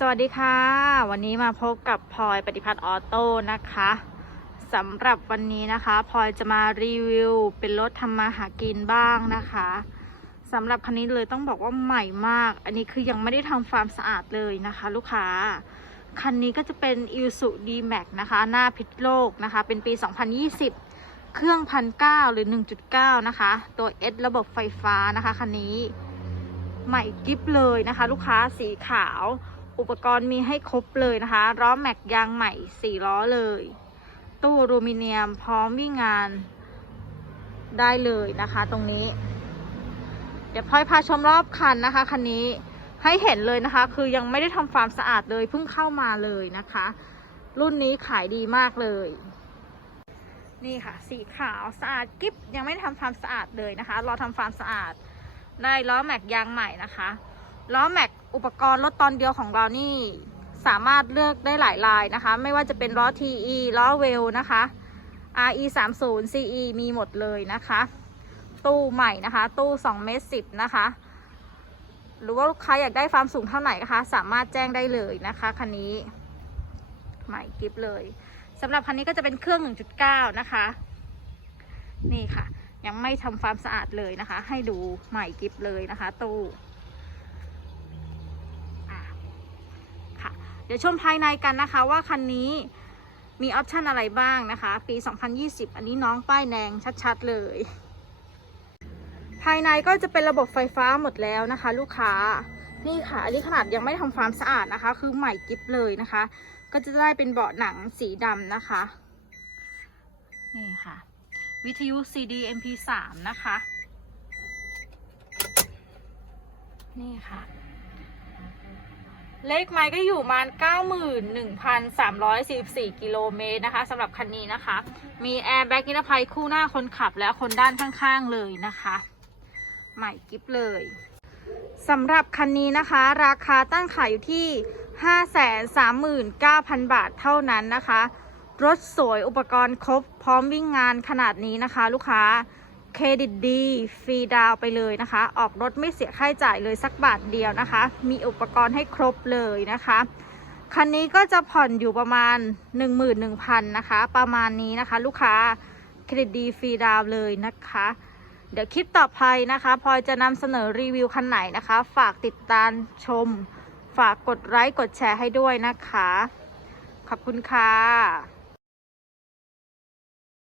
สวัสดีค่ะ วันนี้มาพบกับพลอยปฏิพัฒน์ออโต้นะคะสำหรับวันนี้นะคะพลอยจะมารีวิวเป็นรถทำมาหากินบ้างนะคะสำหรับคันนี้เลยต้องบอกว่าใหม่มาก อันนี้คือยังไม่ได้ทำความสะอาดเลยนะคะ ลูกค้า คันนี้ก็จะเป็น i s u d Max นะคะ หน้าพิษโลกนะคะ เป็นปี 2020 เครื่องพันเหรือ 1.9 นะคะ ตัว S ระบบไฟฟ้านะคะคันนี้ใหม่กิฟเลยนะคะ ลูกค้าสีขาว อุปกรณ์มีให้ครบเลยนะคะล้อแม็กยางใหม่4ล้อเลย ตู้อลูมิเนียมพร้อมวิ่งงานได้เลยนะคะ ตรงนี้ เดี๋ยวพลอยพาชมรอบคันนะคะคันนี้ให้เห็นเลยนะคะ คือยังไม่ได้ทำความสะอาดเลยเพิ่งเข้ามาเลยนะคะ รุ่นนี้ขายดีมากเลย นี่ค่ะ สีขาวสะอาดกิ๊บยังไม่ได้ทำความสะอาดเลยนะคะ รอทำความสะอาดได้ล้อแม็กยางใหม่นะคะ ล้อแม็กอุปกรณ์รถตอนเดียวของเรานี่ สามารถเลือกได้หลายลายนะคะ ไม่ว่าจะเป็นล้อ TE ล้อเวลนะคะ RE 3 0 CE มีหมดเลยนะคะ ตู้ใหม่นะคะ ตู้2เมตร10นะคะ หรือว่าลูกค้าอยากได้ความสูงเท่าไหร่นะคะ สามารถแจ้งได้เลยนะคะคันนี้ใหม่กิฟเลยสำหรับคันนี้ก็จะเป็นเครื่อง 1.9 นะคะ นี่ค่ะ ยังไม่ทำความสะอาดเลยนะคะ ให้ดูใหม่กิฟเลยนะคะ ตู้อะค่ะ เดี๋ยวชมภายในกันนะคะว่าคันนี้มีออปชันอะไรบ้างนะคะ ปี 2020 อันนี้น้องป้ายแดงชัดๆเลย ภายในก็จะเป็นระบบไฟฟ้าหมดแล้วนะคะ ลูกค้านี่ค่ะ อันนี้ขนาดยังไม่ทำความสะอาดนะคะ คือใหม่กิฟเลยนะคะ ก็จะได้เป็นเบาะหนังสีดำนะคะ นี่ค่ะ วิทยุ CD MP3 นะคะ นี่ค่ะ เลขไมล์ก็อยู่ประมาณ 91,344 กิโลเมตรนะคะสำหรับคันนี้นะคะ มีแอร์แบ็กนิรภัยคู่หน้าคนขับและคนด้านข้างๆเลยนะคะ ใหม่กิฟเลยสำหรับคันนี้นะคะ ราคาตั้งขายอยู่ที่ 539,000 บาทเท่านั้นนะคะ รถสวยอุปกรณ์ครบพร้อมวิ่งงานขนาดนี้นะคะ ลูกค้า เครดิตดีฟรีดาวไปเลยนะคะ ออกรถไม่เสียค่าใช้จ่ายเลยสักบาทเดียวนะคะ มีอุปกรณ์ให้ครบเลยนะคะคันนี้ก็จะผ่อนอยู่ประมาณ 11,000นะคะ ประมาณนี้นะคะ ลูกค้าเครดิตดีฟรีดาวเลยนะคะ เดี๋ยวคลิปต่อไปนะคะพลอยจะนำเสนอรีวิวคันไหนนะคะ ฝากติดตามชม ฝากกดไลค์กดแชร์ให้ด้วยนะคะ ขอบคุณค่ะ